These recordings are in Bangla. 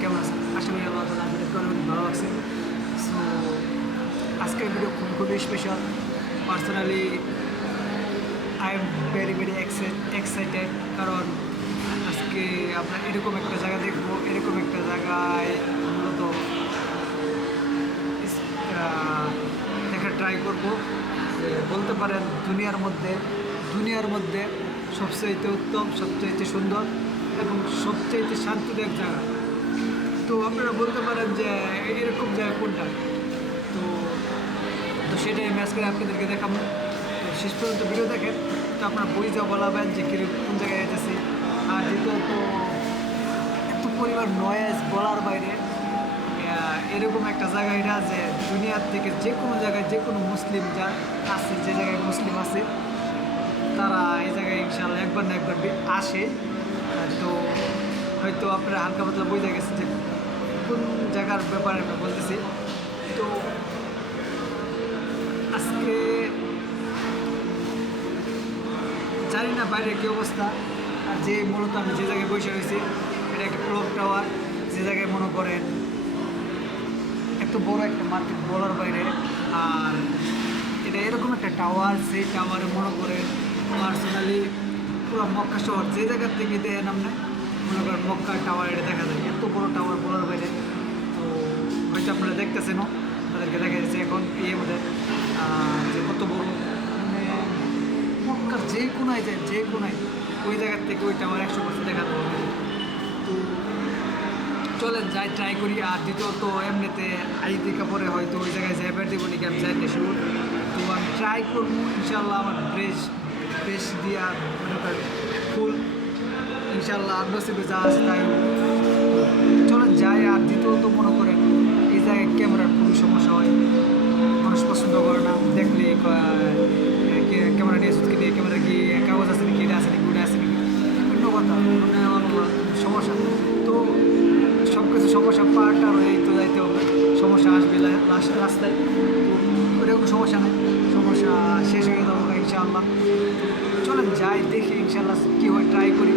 কেমন আছেন? আশা করি আল্লাহ তাআলা আপনাদেরকে অনেক ভালো লাগছে। সো আজকের ভিডিও খুবই special. Personally I am very excited, কারণ আজকে আমরা এরকম একটা জায়গা দেখবো, এরকম একটা জায়গায় মূলত দেখা ট্রাই করবো। বলতে পারেন দুনিয়ার মধ্যে সবচাইতে উত্তম, সবচাইতে সুন্দর এবং সবচাইতে শান্তিদায়ক জায়গা। তো আপনারা বলতে পারেন যে এরকম জায়গা কোনটা। তো তো সেটাই আমি আজকে আপনাদেরকে দেখাবো। তো শেষ পর্যন্ত ভিডিও দেখেন, তো আপনারা বুঝে বলাবেন যে কোন জায়গায় যেতেছি। আর দ্বিতীয়ত এত পরিমাণ নয়েজ বলার বাইরে। এরকম একটা জায়গা এটা যে দুনিয়ার থেকে যে কোনো জায়গায় যে কোনো মুসলিম যা আছে, যে জায়গায় মুসলিম আছে তারা এই জায়গায় ইনশাআল্লাহ একবার না একবার আসে। তো হয়তো আপনারা হালকা পাতলা বুঝে গেছে যে কোন জায়গার ব্যাপারে আমরা বলতেছি। তো আজকে জানি না বাইরে কী অবস্থা। আর যে মূলত আমি যে জায়গায় বসে রয়েছি এটা একটা ক্লক টাওয়ার, যে জায়গায় মনে করেন এত বড় একটা মার্কেট বলার বাইরে। আর এটা এরকম একটা টাওয়ার, সেই টাওয়ারে মনে করেন পার্সোনালি পুরো মক্কা শহর যে জায়গার থেকে দেখেন আপনি মনে করেন মক্কা টাওয়ার এটা দেখা যায়, এত বড় টাওয়ার বলার বাইরে। তো হয়তো আপনারা দেখতেছেনও, তাদেরকে দেখা যাচ্ছে এখন মধ্যে যে কত বড়, মানে মক্কার যে কোনায় যায়, যে কোনায় ওই জায়গার থেকে ওই টাওয়ার 100% দেখা যাবে। তো চলেন যাই ট্রাই করি। আর দ্বিতীয়ত এমনিতে আইতে কাপড়ে হয়তো ওই জায়গায় যাই বের দেবো নাকি আমি যাই না শুরু। তো আমি ট্রাই করবো ইনশাল্লাহ আমার ড্রেস দিয়া মনে করেন ফুল ইনশাল্লাহ নসিবে যা আছে তাই চলেন যাই। আর দ্বিতীয়ত মনে করেন এই জায়গায় ক্যামেরার খুবই সমস্যা হয়, মানুষ পছন্দ করে না, দেখলে ক্যামেরা নিয়ে সুতকে নিয়ে ক্যামেরা কি কাগজ আছে নাকি, এটা আছে নাকি, ওটা আছে নাকি, বিভিন্ন কথা সমস্যা। তো সব কিছু সমস্যা পার হয়ে তো যাইতে হবে, সমস্যা আসবে রাস্তায়। তো ওটা কোনো সমস্যা নেই, সমস্যা শেষ হয়ে যাবো ইনশাআল্লাহ। চলেন যাই দেখি ইনশাআল্লাহ কী হয়, ট্রাই করি।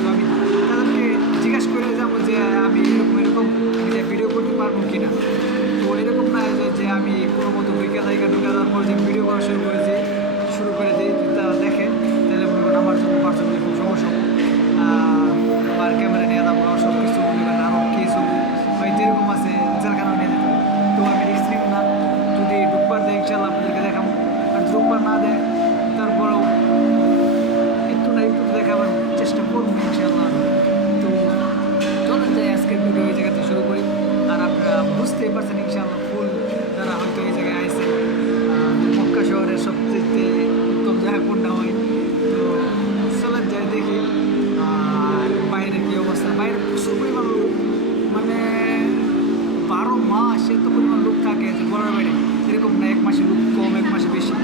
তো আমি তাদেরকে জিজ্ঞাসা করে যাবো যে আমি এরকম যে ভিডিও করতে পারবো কি না। তো এরকম না যে আমি কোনো মতো ঢুকে যাওয়ার পর যে ভিডিও করা শুরু করে দিই, যদি তারা দেখে তাহলে মনে করেন আমার জন্য পার্সোনালি খুব সমস্যা হবে। আর ক্যামেরা নিয়ে যাবো সব কিছু মনে করেন আরও কিছু হয়তো এরকম আছে জেলখানা নিয়ে যেতে। তো আমি রিস্ক নিব না, যদি ঢুকবার দেয় ইনশাল্লাহ আপনাদেরকে দেখাবো। আর ঢুকবার না দেয় তারপরেও একটু না একটু দেখাবার চেষ্টা করবো ইনশাল্লাহ। তো চলেন যাই আজকের ভিডিও এই জায়গাতে শুরু করি। আর আপনারা বুঝতেই পারছেন ইনশাআল্লাহ ফুল যারা হয়তো এই জায়গায় আসে মক্কা শহরের সবচেয়ে উত্তম জায়গা কোনটা হয়। তো চলেন যাই দেখি। আর বাইরের কী অবস্থা, বাইরে প্রচুর পরিমাণ লোক, মানে 12 মাস এত পরিমাণ লোক থাকে যে বলার বাইরে। এরকম না এক মাসে লোক কম, এক মাসে বেশি,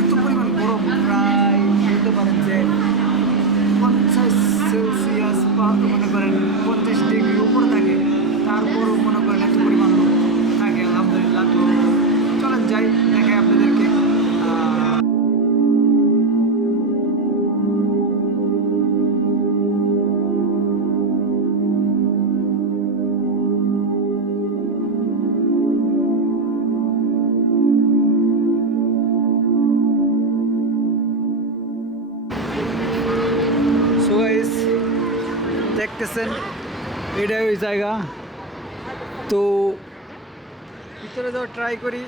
এত পরিমাণ গরম। প্রায় বলতে পারেন যে 50 সেলসিয়াস মনে করেন 50 ডিগ্রি উপরে থাকে, তারপরও মনে করেন এত পরিমাণ লোক থাকে আলহামদুলিল্লাহ। তো চলেন যাই দেখাই আপনাদেরকে। সো গাইস দেখতেছেন এটাই ওই জায়গা। তো ভিতরে যাওয়ার ট্রাই করি,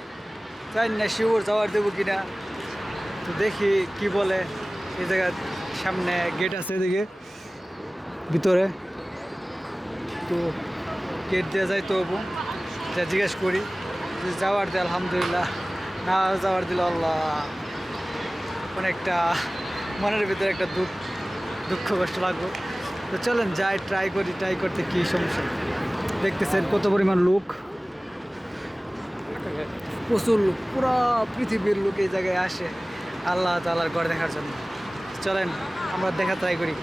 চাই না শিওর যাওয়ার দেবো কিনা। তো দেখি কি বলে। এই জায়গার সামনে গেট আছে এদিকে ভিতরে, তো গেট দিয়ে যাইতে হবো। যা জিজ্ঞেস করি যে যাওয়ার দেয় আলহামদুলিল্লাহ, না যাওয়ার দিল আল্লাহ অনেকটা মনের ভিতরে একটা দুঃখ কষ্ট লাগবে। তো চলেন যাই ট্রাই করি, ট্রাই করতে কী সমস্যা। দেখতেছেন কত পরিমাণ লোক, প্রচুর লোক, পুরো পৃথিবীর লোক এই জায়গায় আসে আল্লাহ তাআলার ঘর দেখার জন্য। চলেন আমরা দেখা ট্রাই করি।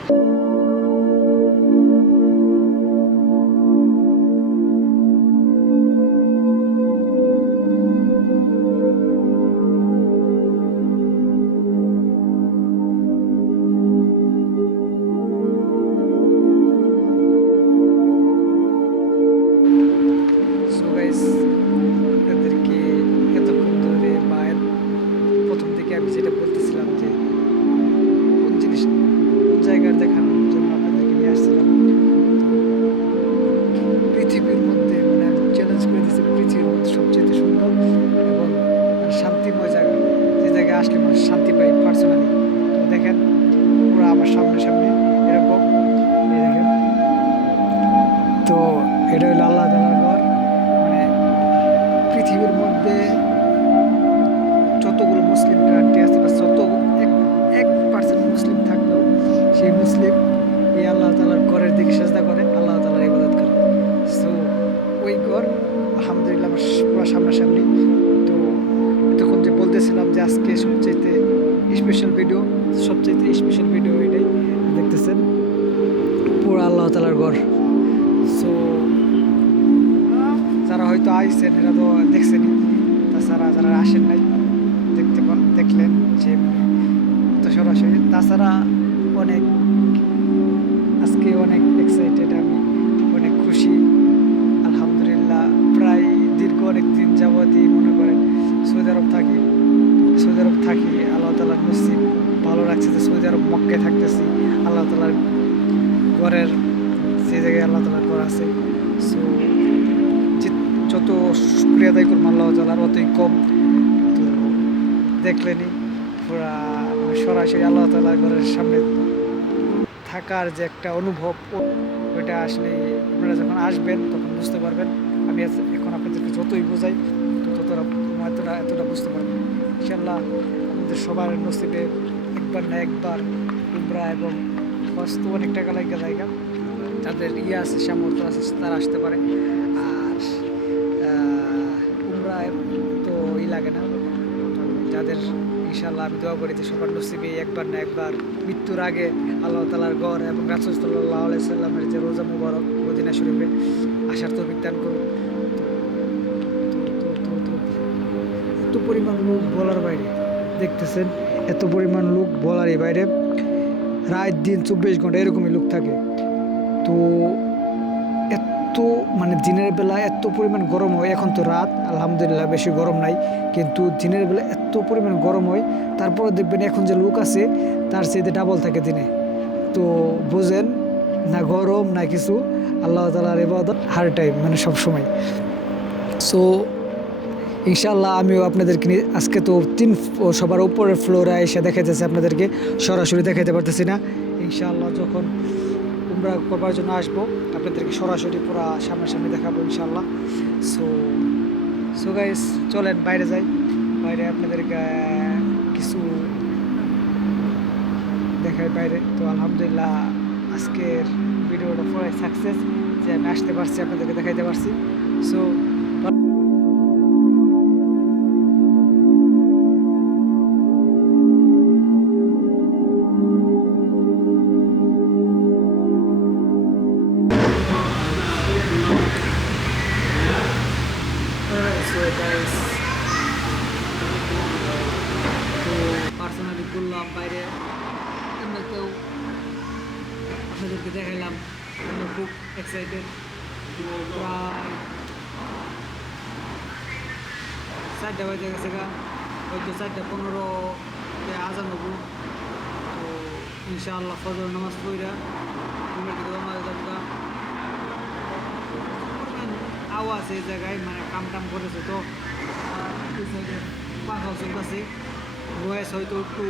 মুসলিম মানুষ শান্তি পাই পার্সোনালি। তো দেখেন পুরো আমার সামনে সামনে এরকম, এই দেখেন। তো এটা হলো আল্লাহ তাআলার ঘর। মানে পৃথিবীর মধ্যে যতগুলো মুসলিম কান্ট্রি আছে বা যত 1% মুসলিম থাকলেও সেই মুসলিম এই আল্লাহ তাআলার ঘরের দিকে সেজদা করে, আল্লাহ তাআলার ইবাদত করে। সো ওই ঘর আলহামদুলিল্লাহ আমার পুরো সামনাসামনি। তো তখন যে বলতেছিলাম যে আজকে সবচাইতে স্পেশাল ভিডিও, সবচাইতে স্পেশাল ভিডিও এটাই দেখতেছেন, পুরো আল্লাহ তাআলার ঘর। সো যারা হয়তো আইসেন এরা তো দেখছেনই, তাছাড়া যারা আসেন নাই দেখলেন যে তো সরাসরি। তাছাড়া অনেক আজকে অনেক এক্সাইটেড, আমি অনেক খুশি আলহামদুলিল্লাহ। প্রায় দীর্ঘ অনেক দিন যাবতই মনে করেন সৌদি আরব থাকি আল্লাহ তাআলার নসিব ভালো লাগছে যে সৌদি আরব মক্কায় থাকতেছি, আল্লাহ তাআলার ঘরের যে জায়গায় আল্লাহ তাআলার ঘর আছে। সো যত শুকরিয়া আদায় করবো আল্লাহ তাআলার অতই কম। তো দেখলেনি পুরা সরাসরি আল্লাহ তাআলার ঘরের সামনে থাকার যে একটা অনুভব, ওইটা আসলে আপনারা যখন আসবেন তখন বুঝতে পারবেন। আমি এখন আপনাদেরকে যতই বোঝাই এতটা বুঝতে পারবেন ইনশাআল্লাহ। আমাদের সবার নসিবে একবার না একবার উমরা এবং হজ তো অনেক টাকা লাগে জায়গা, যাদের আছে সামর্থ্য আছে তারা আসতে পারে। আর উমরা তো লাগে না যাদের, ইনশাআল্লাহ আমি দোয়া করি যে সবার নসিবে একবার না একবার মৃত্যুর আগে আল্লাহ তাআলার ঘর এবং রাসূল সাল্লাল্লাহু আলাইহি সাল্লামের যে রোজা মুবারক মদিনা শরীফে আসার তৌফিক দান করুন। এত পরিমাণ লোক বলার বাইরে, দেখতেছেন এত পরিমাণ লোক বলারই বাইরে, রাত দিন 24 ঘন্টা এরকমই লোক থাকে। তো এত মানে দিনের বেলা এত পরিমাণ গরম হয়, এখন তো রাত আলহামদুলিল্লাহ বেশি গরম নাই, কিন্তু দিনের বেলা এত পরিমাণ গরম হয়। তারপরে দেখবেন এখন যে লোক আছে তার চাইতে ডাবল থাকে দিনে। তো বোঝেন না গরম না কিছু, আল্লাহ তাআলার ইবাদত হার টাইম মানে সব সময়। সো ইনশাআল্লাহ আমিও আপনাদেরকে নিয়ে আজকে তো সবার উপরের ফ্লোরে এসে দেখাইতেছে, আপনাদেরকে সরাসরি দেখাইতে পারতেছি না। ইনশাআল্লাহ যখন উমরা করবার জন্য আসবো আপনাদেরকে সরাসরি পুরো সামনাসামনি দেখাবো ইনশাআল্লাহ। সো গাইস চলেন বাইরে যাই, বাইরে আপনাদেরকে কিছু দেখাই বাইরে। তো আলহামদুলিল্লাহ আজকের ভিডিওটা পুরো সাকসেস যে আমি আসতে পারছি, আপনাদেরকে দেখাইতে পারছি। সো পার্সোনালি বললাম বাইরে, এমনিতেও আপনাদেরকে দেখাইলাম, আমি খুব এক্সাইটেড। তো প্রায় 4টা বাজে গেছে গা, হয়তো 4:15 আজান হবো। তো ইনশাআল্লাহ ফজর নামাজ পড়া আমরা দিকে রওনা যাবো। আওয়াজ এই জায়গায় মানে কাম করেছে, তো পাখাও চলতেছে, ভয়েস হয়তো একটু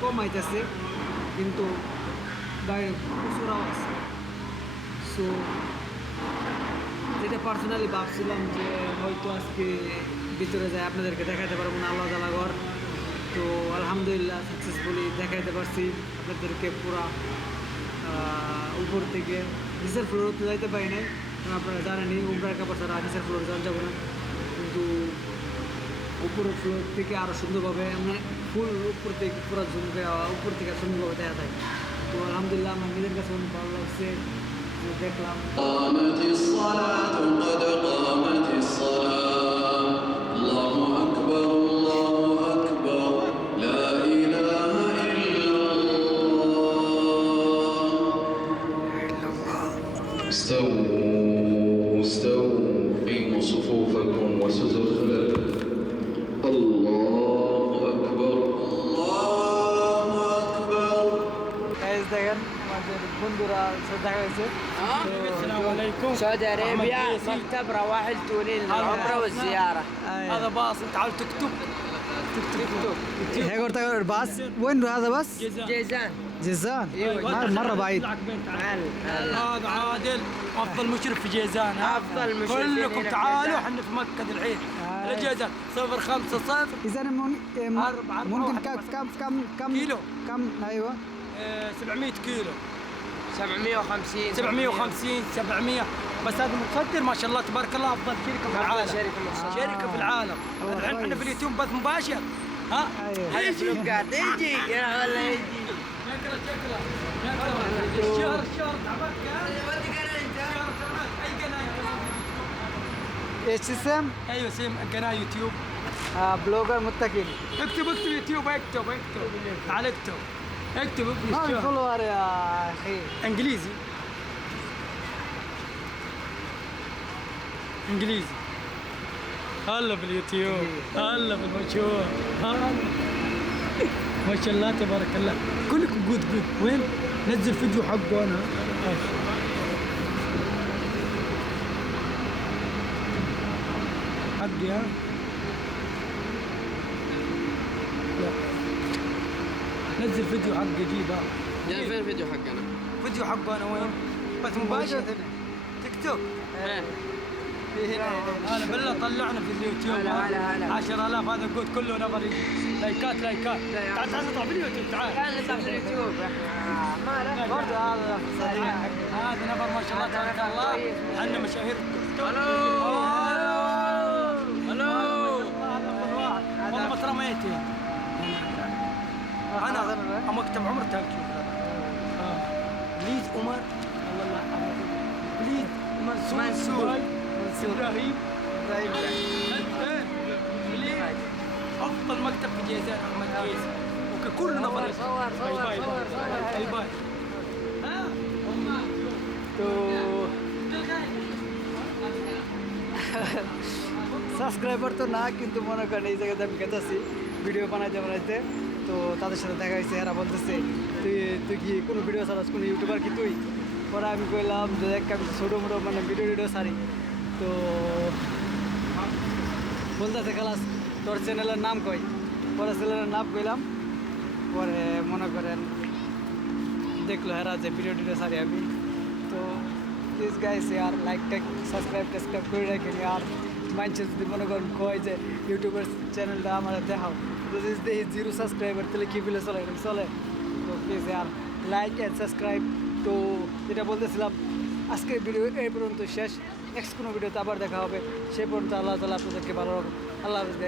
কমাইতেছে, কিন্তু বাইরে প্রচুর আওয়াজ। সো যেটা পার্সোনালি ভাবছিলাম যে হয়তো আজকে ভিতরে যায় আপনাদেরকে দেখাতে পারবো না আল্লাহ তাআলা ঘর, তো আলহামদুলিল্লাহ সাকসেসফুলি দেখাইতে পারছি আপনাদেরকে পুরা উপর থেকে। নিচের ফ্লোর তো যাইতে পারি নাই, আপনারা জানেনই উমরার কাপড় ছাড়া নিচের ফ্লোর যাবো না, কিন্তু উপরের ফ্লোর থেকে আরও সুন্দরভাবে মানে ফুল উপর থেকে পুরো উপর থেকে সুন্দরভাবে দেখা যায়। তো আলহামদুলিল্লাহ আমার নিজের কাছে অনেক ভালো লাগছে যে দেখলাম। استووا قيموا صفوفكم وسدوا الخلل. الله أكبر الله أكبر. দেখেন আমাদের বন্ধুরা দেখা গেছে سعودي ارابيا مكتب رواحل تولين للعمره والزياره. هذا باص تعال توك توك هيك قلت الباص وين هذا باص؟ جيزان جيزان مرة بعيد. تعال هذا عادل افضل مشرف في جيزان. أفضل مشرف كلكم هنا في تعالوا جيزان. احنا في مكة الحين. آه. الجيزان 050 إذا أربعة ممكن واحد كم كيلو. كم أيوه 700 كيلو 750 700 بس هذا متصدر ما شاء الله تبارك الله افضل شركه في أفضل العالم. شركة متصدرة. شركه في العالم. والله الحين احنا كويس. في اليوتيوب بث مباشر. ها أيوه. هذا فلوكات يجي يا ولا يجي شكرا الشهر تعبك اي قناه إيش اسم؟ ايوه اسم قناه يوتيوب. بلوجر متكل. اكتب يوتيوب اكتب تعال اكتب ما في الشهر فولور يا أخي. انجليزي هلا باليوتيوب هلا بالمشهور ما شاء الله تبارك الله كلكم جود وين نزل فيديو حقه انا حقي ها لا نزل فيديو حقي جيبه يا فين الفيديو حقنا؟ فيديو حقه انا وين بس مباشر تيك توك هلا بالله طلعنا في اليوتيوب. هلا. 10000 هذا قلت كله نظر يجي لايكات تعال تطلع في اليوتيوب تعال كان نطلع في اليوتيوب ما له برضه هذا صديق. هذا نفر ما شاء الله تبارك الله عندنا مشاهير هلو والله ما ترميتي انا مكتب عمر تاكي بليز عمر والله بليز منصور ابراهيم طيب. بليز افضل مكتب في جيزان احمد قيس وكل نفر صور. باي باي ها तो সাবস্ক্রাইবার তো না কিন্তু মনে করেন এই জায়গাতে আমি গেতেছি ভিডিও বানাইতে তো তাদের সাথে দেখা হয়েছে এরা বলতেছে তুই কি কোনো ভিডিও ছাড়াস কোনো ইউটিউবার কি তুই পরে আমি কইলাম যে দেখ আমি ছোটো মোটো মানে ভিডিও ছাড়ি তো বলতেছে খালাস তোর চ্যানেলের নাম কই পরে চ্যানেলের নাম কইলাম পরে মনে করেন দেখলো এরা যে ভিডিও ছাড়ি আমি তো প্লিজ গাইস यार লাইক টাইক সাবস্ক্রাইব করে রাখেন আর মানুষের যদি মনে করেন কয় যে ইউটিউবের চ্যানেলটা আমার দেখাও যদি দেখি 0 সাবস্ক্রাইবার তাহলে কী বলে চলে চলে তো প্লিজ यार লাইক অ্যান্ড সাবস্ক্রাইব তো যেটা বলতেছিলাম আজকের ভিডিও এই পর্যন্ত শেষ নেক্সট কোনো ভিডিওতে আবার দেখা হবে সেই পর্যন্ত আল্লাহ তাআলা আপনাদেরকে ভালো রাখুন আল্লাহ হাফেজ।